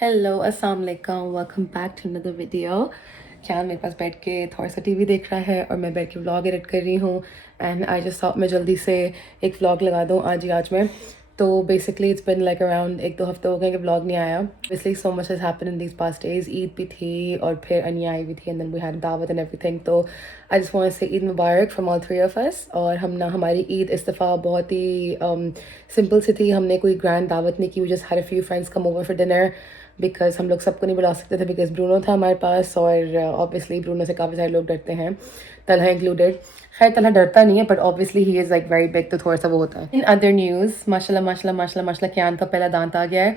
Hello अस्सलाम वालेकुम, welcome back to another video. क्या मेरे पास बैठ के थोड़ा सा टीवी देख रहा है और मैं बैठ के व्लॉग एडिट कर रही हूँ। एंड आई जस्ट थॉट मैं जल्दी से एक व्लॉग लगा दूँ आज में। तो basically it's been like around 1-2 हफ्ते हो गए कि व्लॉग नहीं आया। इसलिए so much has happened in these past days. Eid भी थी और फिर अनिया आई भी थी and then we had dawat and everything. तो I just want to say Eid Mubarak from all three of us. और हमारी ईद इस दफ़ा बहुत ही सिंपल सी थी। हमने कोई ग्रैंड दावत नहीं की। We just had a few friends come over for dinner because हम लोग सबको नहीं बुला सकते थे बिकॉज ब्रूनो था हमारे पास और ऑब्वियसली ब्रूनो से काफ़ी सारे लोग डरते हैं, तलहा इंक्लूडेड। खैर तलहा डरता नहीं है but obviously he is like very big, तो थोड़ा सा वो होता है। इन अदर न्यूज़ माशाल्लाह कियान का पहला दांत आ गया है,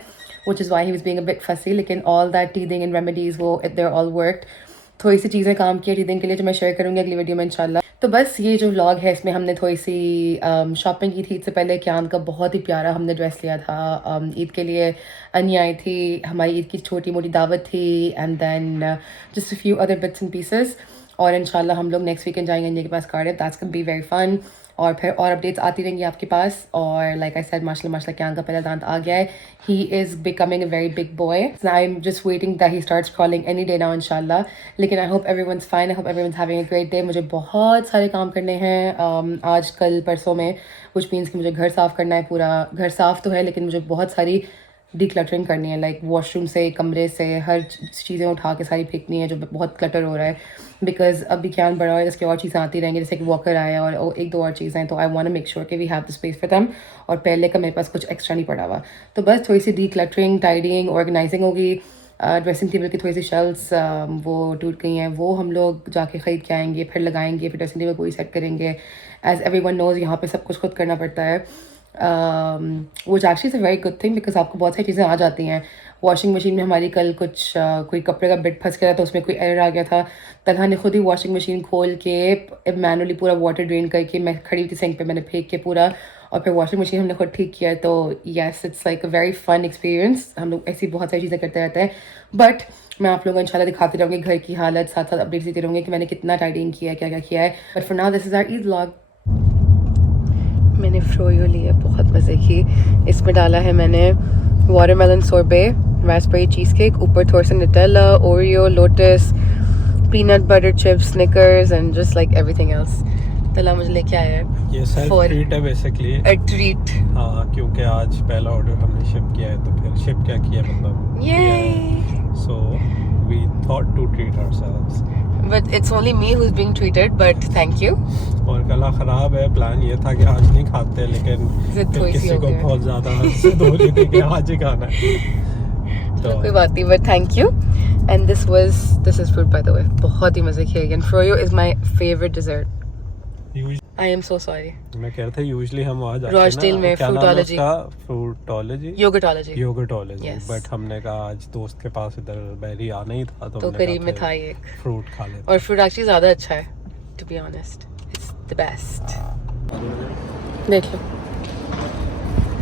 which is why he was being a bit फसी। लेकिन all that teething and remedies वो देयर ऑल वर्कड। थोड़ी सी चीज़ें काम की टीदिंग के लिए जो मैं शेयर करूँगी अगली वीडियो में इंशाल्लाह। तो बस ये जो व्लॉग है इसमें हमने थोड़ी सी शॉपिंग की थी। ईद से पहले कियान का बहुत ही प्यारा हमने ड्रेस लिया था ईद के लिए। अनिया आई थी, हमारी ईद की छोटी मोटी दावत थी and then just a few other bits and pieces. और इंशाल्लाह हम लोग नेक्स्ट वीकेंड जाएंगे अनिया के पास Cardiff. That's gonna be very fun. और फिर और अपडेट्स आती रहेंगी आपके पास। और लाइक आई सेड माशाल्लाह कियान का पहला दांत आ गया है। He is becoming a very big boy. I am just waiting that he starts crawling any day now इंशाल्लाह। लेकिन I hope everyone's fine, I hope everyone's having a great day. मुझे बहुत सारे काम करने हैं आज कल परसों में, विच मीन्स कि मुझे घर साफ़ करना है। पूरा घर साफ़ तो है लेकिन मुझे बहुत सारी डिक्लटरिंग करनी है। लाइक वॉशरूम से, कमरे से, हर चीज़ें उठा के सारी फेंकनी है जो बहुत क्लटर हो रहा है। बिकॉज अभी क्या बड़ा है, इसकी और चीज़ें आती रहेंगी, जैसे कि वॉकर आया और एक दो और चीज़ें हैं। तो I want to make sure कि we have the space for them. और पहले का मेरे पास कुछ एक्स्ट्रा नहीं पड़ा हुआ। तो बस थोड़ी सी डिक्लटरिंग, टाइडिंग, ऑर्गेनाइजिंग होगी। ड्रेसिंग टेबल की थोड़ी सी शेल्फ्स वो टूट गई हैं, वो हम लोग जाके ख़रीद के आएंगे, फिर लगाएंगे, फिर ड्रेसिंग टेबल पूरी सेट करेंगे। एज एवरीवन नोज़ यहाँ पे सब कुछ खुद करना पड़ता है। वो actually is a very good thing because आपको बहुत सारी चीज़ें आ जाती हैं। वॉशिंग मशीन में हमारी कल कुछ कोई कपड़े का बिट फंस गया था, उसमें कोई एरर आ गया था। तलहा ने खुद ही वॉशिंग मशीन खोल के मैनुअली पूरा वाटर ड्रेन करके, मैं खड़ी थी सिंक पे, मैंने फेंक के पूरा, और फिर वॉशिंग मशीन हमने खुद ठीक किया। तो yes, it's like a very fun experience. हम लोग ऐसी बहुत सारी चीज़ें करते रहते हैं। बट मैं आप लोगों को इंशाल्लाह दिखाती रहूँगी घर की हालत, साथ साथ अपडेट्स देती रहूँगी कि मैंने कितना टाइडिंग किया है, क्या क्या किया है। But for now this is our Eid vlog. मैंने फ्रोयो ली है, बहुत मज़े की। इसमें डाला है मैंने watermelon sorbet, raspberry cheesecake, ऊपर थोड़ा सा Nutella, Oreo, Lotus, peanut butter chips, Snickers and just like everything else. Talha मुझे लेके आया है। ये सेल्फ ट्रीट है बेसिकली। A treat. हाँ, क्योंकि आज पहला ऑर्डर हमने शिप किया है, तो फिर शिप क्या किया मतलब, so we thought to treat ourselves, but it's only me who is being treated, but thank you. और गला खराब है। प्लान ये था कि आज नहीं खाते, लेकिन फिर किसी को बहुत ज़्यादा जिद हो रही थी कि आज ही खाना है। तो कोई बात नहीं, but thank you. And this is fruit by the way, बहुत ही मज़े की है। And froyo is my favourite dessert. I am so sorry. मैं कह रहा था यूजुअली हम वहाँ जाते रॉचडेल में फ्रूटोलॉजी, योगर्टोलॉजी, बट हमने कहा आज दोस्त के पास इधर बैरी आना ही था, तो करीब में था एक फ्रूट खा लेते। और फ्रूट एक्चुअली ज़्यादा अच्छा है, to be honest, it's the best. देख लो,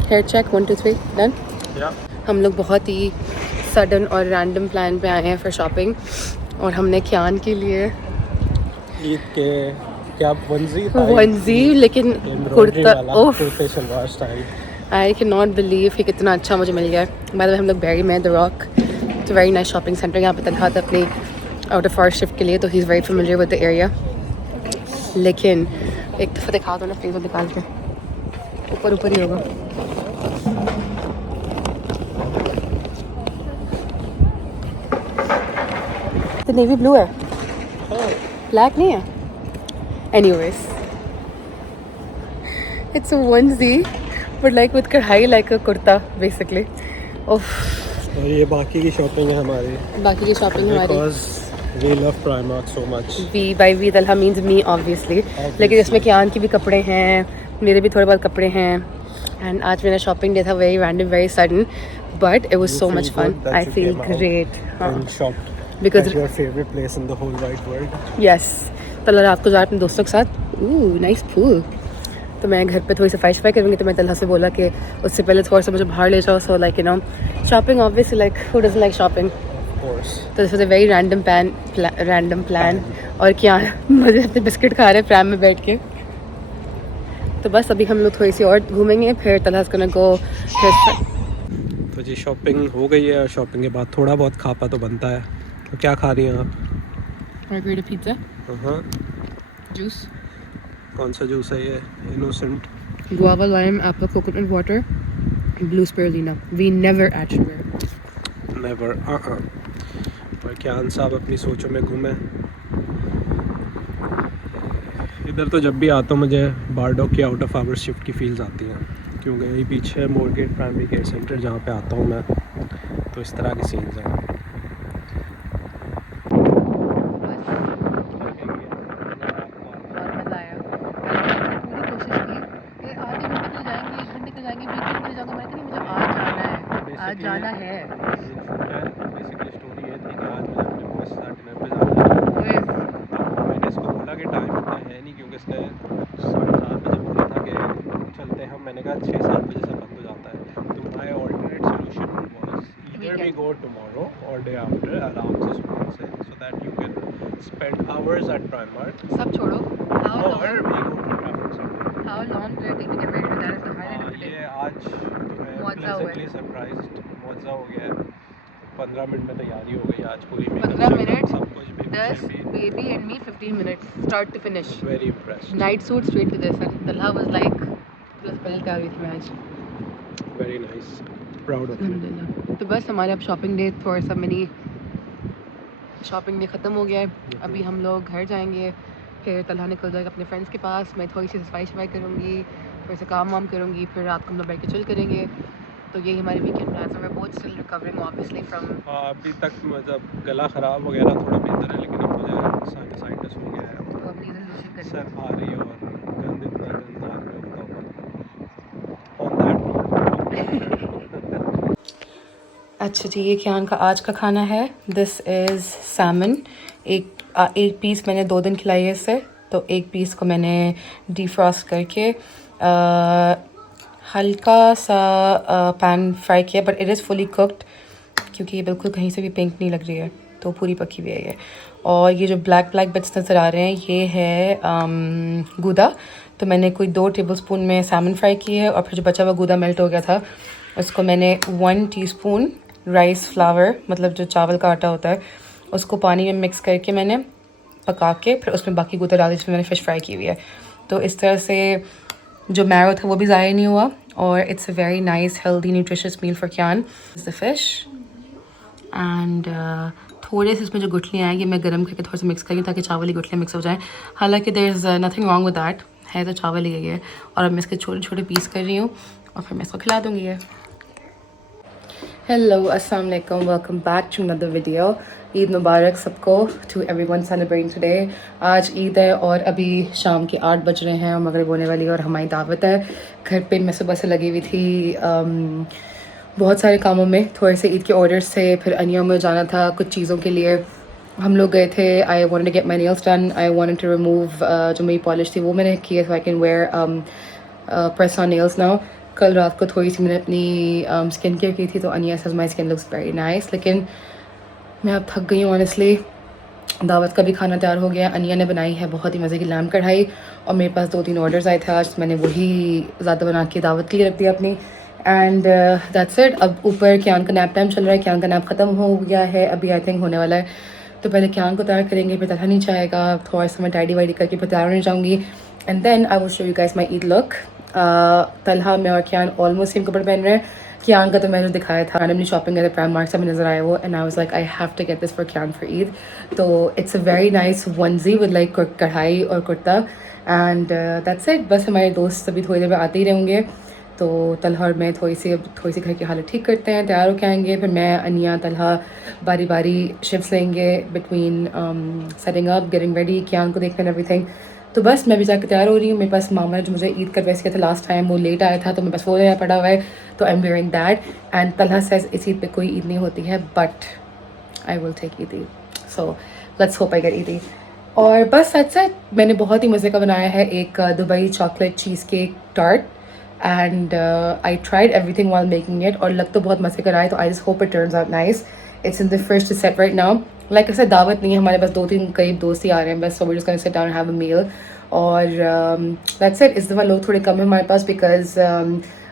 हेयर चेक 1 2 3 डन। हम लोग बहुत ही सडन और रैंडम प्लान पे आए हैं फॉर शॉपिंग, और हमने कियान के लिए ईद के क्या वंजी लेकिन कुर्ता, कुर्ते shalwar style. I can not believe कि कितना अच्छा मुझे मिल गया है। बाय द वे हम लोग बैरी में the rock, it's very nice shopping centre. यहाँ पे तनहा था अपनी आउट ऑफ आवर शिफ्ट के लिए, तो he is very familiar with the area. लेकिन एक दफ़ा दिखा दो ना प्लीज़, निकाल के ऊपर ऊपर ही होगा। तो नेवी ब्लू है, ब्लैक नहीं है। Anyways, it's a onesie, but like with कढ़ाई, like a kurta basically. Oof. और ये बाकी की शॉपिंग है हमारी, बाकी की शॉपिंग हमारी। Because we love Primark so much. We by we Talha means me obviously. लेकिन इसमें कियान की भी कपड़े हैं, मेरे भी थोड़े बहुत कपड़े हैं। And आज मेरा शॉपिंग डे था, very random, very sudden, but it was so much fun. I feel great. And shocked. Because your favorite place in the whole wide world. Yes. Talha रात को जा अपने दोस्तों के साथ, नाइस पूल। तो मैं घर पे थोड़ी सफाई करूँगी, तो मैं तलहा से बोला कि उससे पहले थोड़ा सा मुझे बाहर ले जाओ। So like you know shopping obviously, like who doesn't like shopping. तो this was a very random plan. और क्या मुझे अपने बिस्किट खा रहे हैं प्रैम में बैठ के। तो बस अभी हम लोग थोड़ी सी और घूमेंगे, फिर तलहा इज गोना गो। तो जी शॉपिंग हो गई है और शॉपिंग के बाद थोड़ा बहुत खापा तो बनता है। तो क्या खा रही हैं आप? मार्गरेटा पिज़्ज़ा, हाँ, जूस, कौन सा जूस है ये? Innocent, guava, lime, apple, coconut water, blue spirulina. We never add sugar. Never. और क्या साहब अपनी सोचों में घूमे। इधर तो जब भी आता हूँ मुझे बारडॉग की आउट ऑफ आवर्स शिफ्ट की फील्स आती हैं, क्योंकि यही पीछे है मोरगेट प्राइमरी केयर सेंटर जहाँ पे आता हूँ मैं। तो इस तरह के सीन्स हैं। आज जाना है। बेसिकली स्टोरी ये थी कि आज मुझे अपने बॉस के साथ डिनर पे जाना है। तो मैंने इसको बोला कि टाइम इतना है नहीं, क्योंकि इसने 7:30 बजे बोला था कि चलते हैं हम। मैंने कहा 6-7 बजे से बंद हो जाता है। तो my alternate solution was either we go tomorrow और डे आफ्टर आराम से सुबह से, so that you can spend hours at Primark. सब छोड़ो। और we go to Trafford Centre. How long did it take to get ready to that is the highlight of the day. ये आज जो है मौजा हुआ है। प्लेजेंटली सरप्राइज्ड मौजा हो गया है। 15 मिनट में तैयारी हो गई आज पूरी। 15 minutes, सब कुछ This baby and me 15 minutes start to finish. Very impressed, Night suit straight to this and Talha was like plus पहले क्या हुई थी मैं आज very nice, proud of you. अल्हम्दुलिल्लाह। तो बस हमारे अब शॉपिंग डे थोड़ा सा मिनी शॉपिंग डे ख़त्म हो गया है। अभी हम लोग घर जाएंगे, फिर तलहा निकल जाएगा अपने फ्रेंड्स के पास। मैं थोड़ी सी सफाई शफाई करूँगी, थोड़ा सा काम वाम करूँगी, फिर रात को हम लोग बैठ के चिल करेंगे। तो यही हमारे वीकेंड प्लान्स हैं। We're both still recovering obviously from अभी तक मतलब गला ख़राब वगैरह थोड़ा बेहतर है, लेकिन अब मुझे साइनसाइटिस हो गया है। तो अपनी रेजोल्यूशन करेंगे। सर भारी और गंद इतना गंदा आ रहा है। ऑन दैट अच्छा जी, ये कियान का आज का खाना है। This is Simon. एक पीस मैंने 2 दिन खिलाई है इससे, तो एक पीस को मैंने डिफ्रॉस्ट करके हल्का सा पैन फ्राई किया, but it is fully cooked क्योंकि ये बिल्कुल कहीं से भी पिंक नहीं लग रही है, तो पूरी पकी हुई है ये। और ये जो ब्लैक ब्लैक बिट्स नज़र आ रहे हैं ये है गूदा। तो मैंने कोई 2 टेबलस्पून में सैमन फ्राई की है, और फिर जो बचा हुआ गूदा मेल्ट हो गया था उसको मैंने 1 टीस्पून राइस फ्लावर, मतलब जो चावल का आटा होता है, उसको पानी में मिक्स करके मैंने पका के फिर उसमें बाकी गूदा डाली जिसमें मैंने फ़िश फ्राई की हुई है। तो इस तरह से जो मैरो था वो भी ज़ाया नहीं हुआ, और it's a very nice healthy nutritious meal for Kiyan. The fish and थोड़े से इसमें जो गुठलियाँ हैं ये मैं गर्म करके थोड़ा सा मिक्स करी ताकि चावल की गुठलियाँ मिक्स हो जाएँ। हालांकि there is nothing wrong with that, है तो चावल ही है। और अब मैं इसके छोटे छोटे पीस कर रही हूँ और फिर मैं इसको खिला दूँगी ये। हेलो, अस्सलाम वालेकुम, welcome back to another video. Eid Mubarak सबको, टू एवरीवन सेलिब्रेटिंग टुडे। आज ईद है और अभी शाम के 8 बज रहे हैं और मगरिब होने वाली है और हमारी दावत है। घर पे मैं सुबह से लगी हुई थी बहुत सारे कामों में, थोड़े से ईद के ऑर्डर्स थे, फिर अनिया में जाना था कुछ चीज़ों के लिए। हम लोग गए थे। I wanted to get my nails done, I wanted to remove जो मेरी पॉलिश थी वो मैंने की है, so I can wear press on nails now. कल रात को थोड़ी सी मैंने अपनी स्किन केयर की थी, तो Ania says my skin looks very nice, लेकिन मैं अब थक गई हूँ ऑनेस्टली। दावत का भी खाना तैयार हो गया। अनिया ने बनाई है बहुत ही मज़े की लैम्ब कढ़ाई, और मेरे पास 2-3 ऑर्डर्स आए थे आज, मैंने वही ज़्यादा बना के दावत के लिए रख दिया अपनी। And that's it. अब ऊपर कियान का नैप टाइम चल रहा है, कियान का नैप ख़त्म हो गया है, अभी आई थिंक होने वाला है। तो पहले कियान को तैयार करेंगे, फिर तलहा नीचे आएगा, थोड़ा सा मैं टाइडी वाइडी करके फिर तैयार होने जाऊँगी, and then I will show you guys my Eid look. Talha मैं और कियान ऑलमोस्ट सेम कपड़े पहन रहे हैं। कियान का तो मैंने दिखाया था, रैंडमली शॉपिंग गए थे प्राइम मार्क से, हमें नज़र आया वो, and I was like I have to get this for Kiyan for Eid. तो इट्स अ वेरी नाइस वनजी विद लाइक कढ़ाई और कुर्ता, एंड दैट्स इट। बस हमारे दोस्त अभी थोड़ी देर में आते ही रहेंगे, तो तलहा और मैं थोड़ी सी घर की हालत ठीक करते हैं, तैयार होकर आएंगे, फिर मैं अनिया तलहा बारी बारी शिफ्ट्स लेंगे between setting up, getting ready, Kiyan को देखना एवरीथिंग। तो बस मैं भी जाकर तैयार हो रही हूँ। मेरे पास मामा ने जो मुझे ईद का ड्रेस किया था लास्ट टाइम, वो लेट आया था, तो मेरे पास वो नया पड़ा हुआ है, तो I am wearing that. And Talha says इस ईद पे कोई ईद नहीं होती है, बट आई विल टेक ईदी, so let's hope I get ईदी। और बस दैट्स इट। मैंने बहुत ही मज़े का बनाया है एक Dubai chocolate cheese cake tart, and I tried everything while making it, और लग तो बहुत मज़े का रहा है, तो I just hope it turns out nice. It's in the fridge to set right now. Like ऐसे दावत नहीं है, हमारे पास 2-3 करीब दोस्त ही आ रहे हैं बस, so we just gonna sit down have a meal. और दैट्स इट। इस दफ़ा लोग थोड़े कम है हमारे पास, because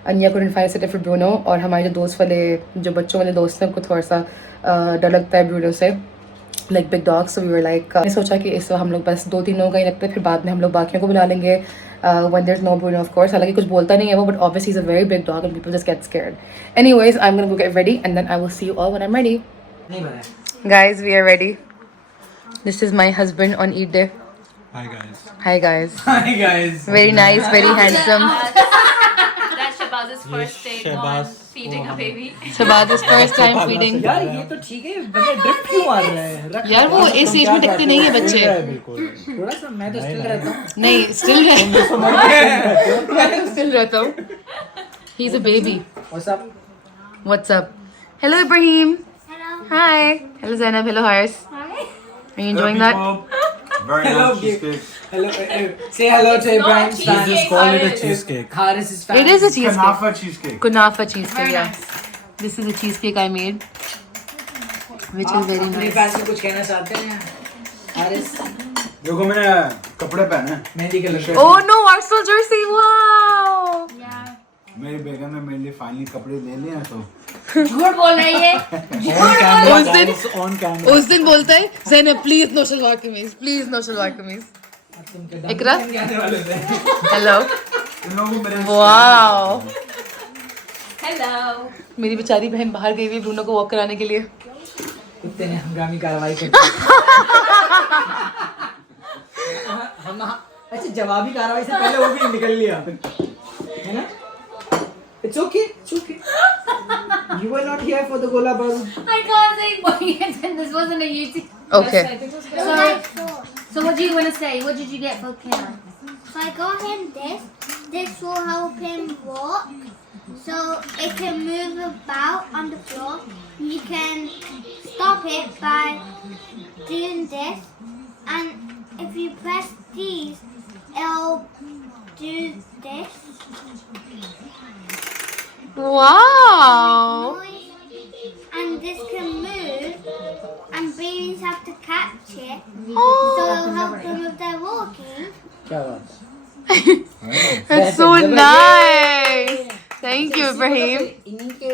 Anya couldn't find a sitter for Bruno, और हमारे जो दोस्त वाले जो बच्चों वाले दोस्त हैं उनको थोड़ा सा डर लगता है ब्रूनो से, like big dogs. So we were like मैंने सोचा कि इस हम लोग बस 2-3 लोगों का ही रखते हैं, फिर बाद में हम लोग बाकियों को बुला लेंगे when there's no Bruno of course. हालांकि कुछ बोलता नहीं है वो, but obviously he's a very big dog and people just get scared. Anyways, I'm gonna go get ready and then I will see you all when I'm ready. Guys, we are ready. This is my husband on Eid day. Hi guys. Hi guys. Hi guys. Very nice, very handsome. That's Shabaz's first date on Shabazz feeding a baby. Shabaz's first time feeding. यार ये तो ठीक है, बगैर drift क्यों मार रहा है? रख यार वो इस एज में टिकते नहीं है बच्चे. थोड़ा सा मैं तो स्टिल रहता हूँ. नहीं, still रहता हूँ. He's a baby. What's up? What's up? Hello Ibrahim. Hello. Hi. Hello Zainab. Hello Haris. Hi. Are you enjoying that? Very Hello, nice cheesecake. Hello. Say hello to Ibrahim's cheesecake. fan. Just call it a cheesecake. Haris is fan. It is a cheesecake. Kanafa cheesecake. Kunafa cheesecake. Very Yeah. nice. This is a cheesecake I made, which is very अपने nice. Fans को कुछ कहना चाहते हैं? Haris, देखो मैंने कपड़े पहने हैं। Mehndi colour. Oh no, Arsenal jersey! Wow. मेरी बेगम ने मेरे लिए फाइनली कपड़े ले लिए हैं तो झूठ बोल रही है. उस दिन बोलता है Zainab, please no shalwar kameez, please no shalwar kameez. Ikra? Hello. इन लोगों को मेरे Wow. Hello. मेरी बेचारी बहन बाहर गई हुई है ब्रूनो को वॉक कराने के लिए. कुत्ते ने हंगामी कार्रवाई कर हम अच्छा जवाबी कार्रवाई से पहले वो भी निकल लिया है ना. It's okay. It's okay. You were not here for the Gola Barood. I can't say Boyens and this wasn't a YouTube. Okay. So what do you want to say? What did you get for Kiana? So I got him this. This will help him walk. So it can move about on the floor. You can stop it by doing this. And if you press these, it'll do this. Wow. And this can move. And babies have to catch it. So Oh, it'll help them with their walking. क्या बात है. that's so nice. Thank you, Ibrahim. इन्हीं के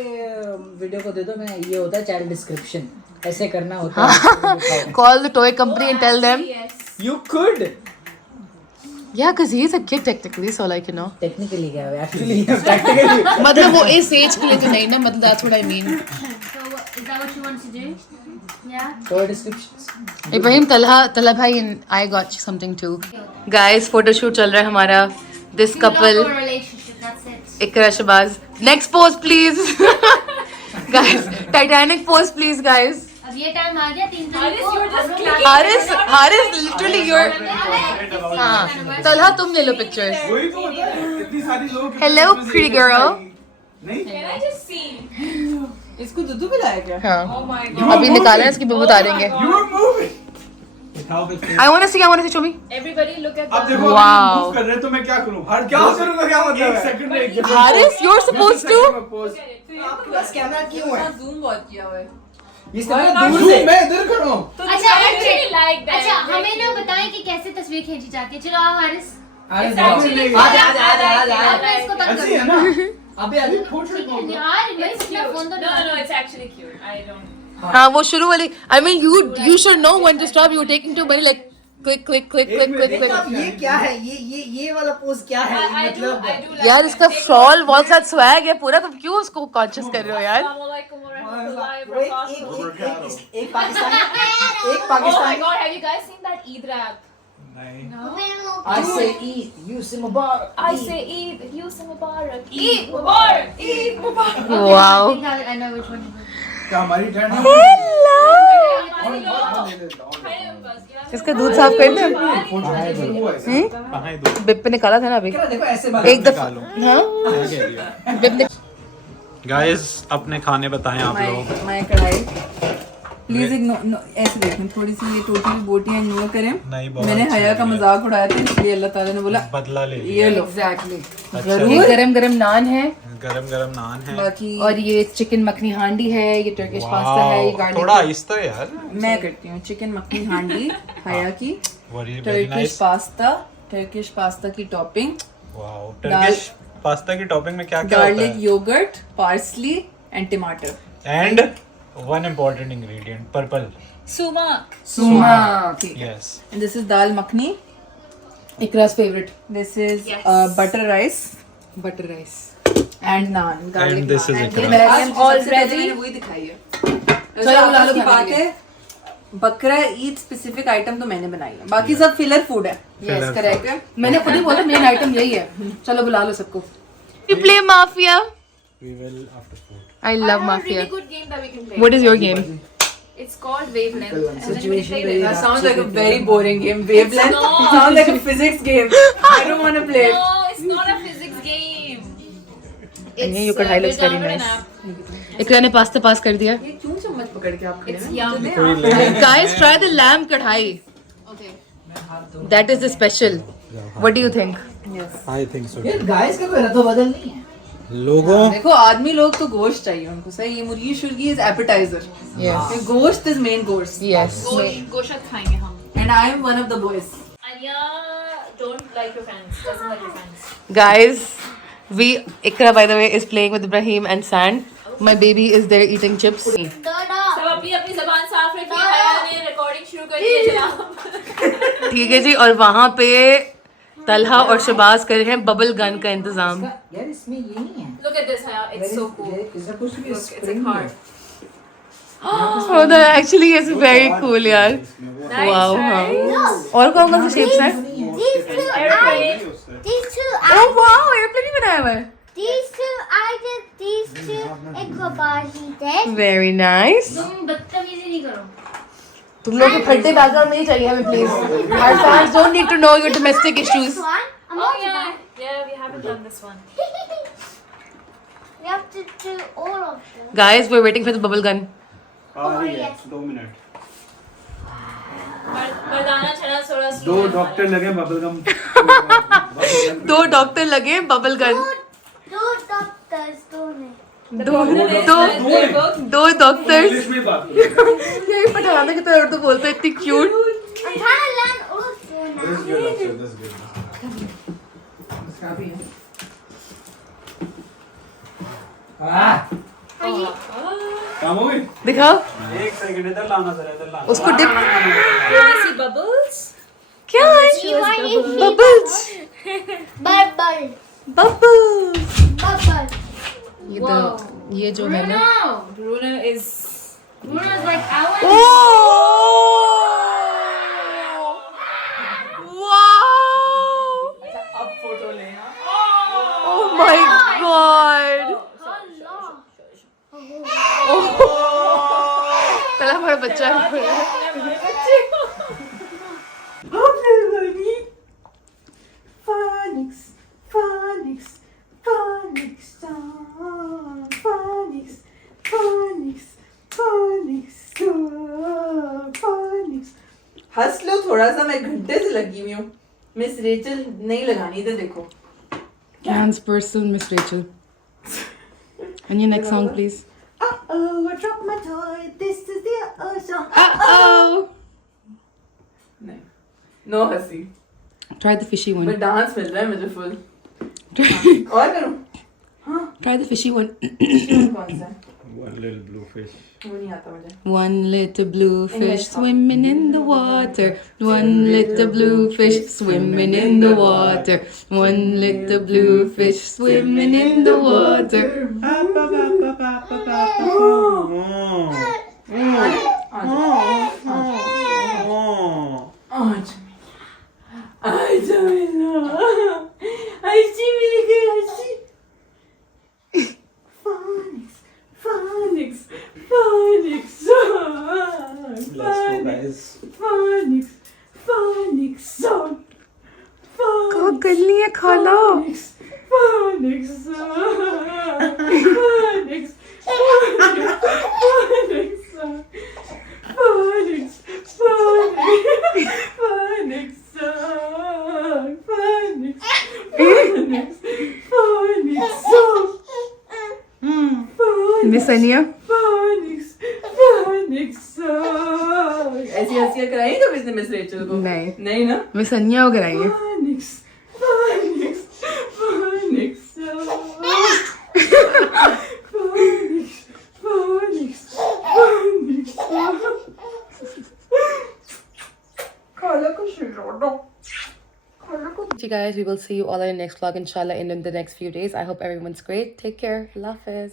video को दे दो. मैं ये होता है चाइल्ड डिस्क्रिप्शन. ऐसे करना होता है. Call the toy company and tell them. You could. Yeah, because he's a kid technically, so like, you know. Technically क्या है? Actually practically. मतलब वो इस एज के लिए तो नहीं ना, मतलब that's what I mean. So is that what you want to do? Yeah. Toy descriptions. Ibrahim, Talha bhai and I got something too. Guys, photo shoot चल रहा है हमारा. This couple, Our relationship. That's it. Ikra Shabazz. Next pose, please. Guys, Titanic pose, please, guys. अब ये time आ गया 3 तारीख को. Haris, literally you're. हाँ, तलहा तुम ले लो pictures. वही तो होता है इतनी सारी लोग Hello, pretty girl. नहीं इसको दूध पिलाया क्या? हाँ. अभी निकाला है इसकी बबू उतारेंगे. you were moving I want to see, show me. Everybody look at अब देखो Wow. मूव कर रहे हैं तो मैं क्या करूं हर क्या करूंगा क्या मतलब एक सेकंड में एक जगह Haris, you're supposed to. आपके पास कैमरा क्यों है? Zoom बहुत किया हुआ है. इससे मैं दूर से. मैं इधर खड़ा हूं अच्छा अच्छा हमें ना बताएं कि कैसे तस्वीर खींची जाती है. चलो आओ हारिस. मैं इसको बंद अच्छी है कर ना अबे अभी यार मैं इसमें फोन तो No, it's actually cute. I don't. हाँ, वो शुरू वाली. I mean, you should know when to stop. You were taking too many, like click. ये क्या है? ये वाला पोज क्या है? I do मतलब like. यार इसका शॉल बहुत साथ स्वैग है पूरा, तुम क्यों उसको कॉन्शियस कर रहे हो यार? Assalamualaikum warahmatullahi वो wabarakatuh. एक Pakistani Oh my Pakistani. god, have you guys seen that Eid rap? I say Eid, you say Mubarak. I say Eid, you say Mubarak. Eid Mubarak, Eid Mubarak. Wow. I know which one. क्या हमारी turn है इसका दूध साफ कर दे. Beep पे निकाला था ना अभी. देखो ऐसे एक दफा. हाँ. बिप ने. गाइस अपने खाने बताएं आप लोग. मैं कढ़ाई प्लीज ऐसे देखें थोड़ी सी ये टोटी बोटियां इग्नोर करें. नहीं, बहुत मैंने अच्छी हया का लगी। मजाक उड़ाया था इसलिए अल्लाह ताला ने बोला बदला ले ये लो. एग्जैक्टली. अच्छा, ये गरम गरम नान है गरम गरम नान है. बाकी और ये चिकन मखनी हांडी है, ये टर्किश पास्ता है, ये वाओ, थोड़ा गार्लिक. आहिस्ता है यार. मैं करती हूँ चिकन मखनी हांडी हया की. Very Turkish nice. पास्ता की टॉपिंग. वाओ, दाल पास्ता की टॉपिंग में क्या क्या गार्लिक, होता योगर्ट, पार्सली एंड टमाटर. है? And one important ingredient purple. Sumac. Sumac. Yes. And this is dal makhni. Ikra's favorite. This is Yes. butter rice Butter rice. and naan. Garlic And this naan. is And Ikra. ये I'm already- मैंने वही दिखाई है. चलो, चलो बुला लो की खाने बात के लिए. है. बकरा ईद स्पेसिफिक आइटम तो मैंने बनाई है. बाकी सब फिलर फूड है. Yes, Filler correct. मैंने खुद ही बोला मेन आइटम यही है. चलो बुला लो सबको. We play Mafia. We will after food. I I love have a Mafia. really good game that we can play. What is your game? It's called Wavelength. Has anybody played it? That sounds like a very boring game. Wavelength not. sounds like a physics game. I don't want to play it. No, it's not a physics game. And yeah, your kadhai looks we very downloaded nice. an app. इकरा ने pasta पास कर दिया. ये क्यों चम्मच पकड़ के आप खड़े It's हैं? yum. Guys, try the lamb kadhai. Okay. That is the special. What do you think? I think so. ये गाइस का कोई रद्दो बदल नहीं है. लोगों देखो आदमी लोग तो गोश्त चाहिए उनको. सही ये मुर्गी शुर्गी इज एपेटाइजर. Yes. गोश्त is main course. Yes. Goshat खाएंगे हम. And I am one of the boys. Anya don't like your friends. Doesn't like your friends. Guys, Ikra by the way is playing with Ibrahim and Sand. My baby is there eating chips. Dodo. सब अपनी अपनी जबान साफ रखिए. हया ने recording शुरू कर दी है जनाब. ठीक है जी. और वहाँ पे तलहा और शबाज कर रहे हैं बबल गन का इंतजाम. यार इसमें ये नहीं है. Look at this, Haya. It's so cool. Is supposed to be a Look, it's a spring card. Oh, that actually is very cool यार. Nice, Wow, right? हाँ. और कौन कौन से shapes हैं? These two Airplane. Oh wow, airplane भी बनाया हुआ है. These two Ikrabaji did. Very nice. तुम बदतमीजी नहीं करो. तुम लोग के फटे बैकग्राउंड नहीं चाहिए हमें please. Our fans don't need to know your domestic issues. This one. I'm Oh not yeah. bad. Yeah, we haven't done this one. We have to do all of them. Guys, we're waiting for the bubble gun. Oh yes. 2 minute. मर्दाना छड़ा soda. दो doctor लगे bubblegum. दो doctor लगे bubble gun. Two doctors, don't it? दो doctors. English में बात करो. यही पठाना की तरह उर्दू बोलते हैं. इतनी cute. I'm trying to learn also now. This good also, this good. काम हो गई. दिखाओ एक सेकंड इधर लाना जरा इधर लाना. उसको dip. You wanna see bubbles? क्या है? बबल्स. Bubble. बबल्स. Bubble. ये जो है ना. Bruno is. Bruno's like our. Wow! अब फोटो लेना. Oh my god! पहला हमारा बच्चा है. हंस लो थोड़ा सा. मैं घंटे से लगी हुई हूँ. मिस रेचल नहीं लगानी थी. देखो Hans person, Miss Rachel. And your next song, please. Uh-oh, I dropped my toy. This is the song. Uh-oh! नहीं, no हंसी. Try the fishy one. पर डांस मिल रहा है मुझे फुल. और करूँ? Try the fishy one. कौन सा? One little blue fish. वो नहीं आता मुझे. One little blue fish swimming in the water. One little blue fish swimming in the water. One little blue fish swimming in the water. Let's go guys. क्या कर ली है खाला? Miss अनिया. ऐसी हंसियाँ कराई कभी इसने मिस रेचल को? नहीं. नहीं ना. मिस अनिया को कराएंगे. guys, we will see you all in the next vlog inshallah in the next few days. I hope everyone's great. Take care. Allah Hafiz.